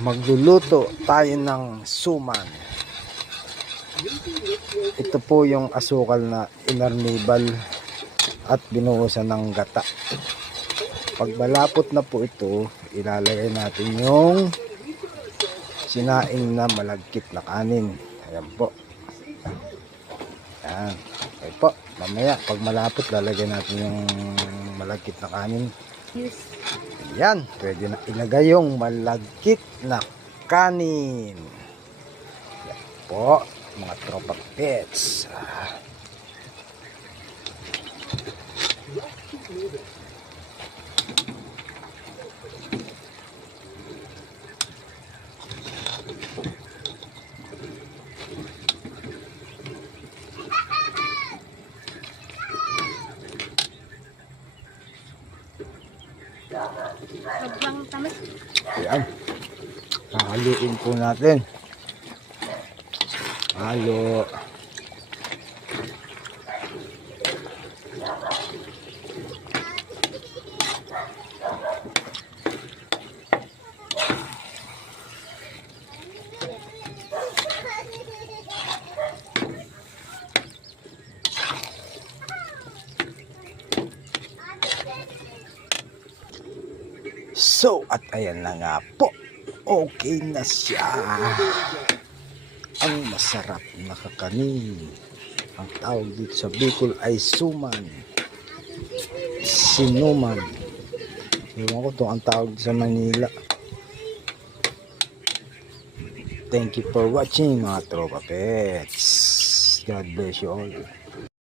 Magluluto tayo ng suman. Ito po yung asukal na inarnibal at binuhusan ng gata. Pag malapot na po ito, ilalagay natin yung sinaing na malagkit na kanin. Ayan po. Ayan. Okay po. Mamaya, pag malapot, lalagay natin yung malagkit na kanin. Yan, pwede na ilagay yung malagkit na kanin. Yan po, mga tropa pets. Sobrang tamis. Ayan, haluin po natin. Halo. So, at ayan na nga po. Okay na siya. Ang masarap na kakanin. Ang tawag dito sa Bicol ay suman. Sinuman. Ewan ko ito ang tawag sa Manila. Thank you for watching, mga tropa pets. God bless you all.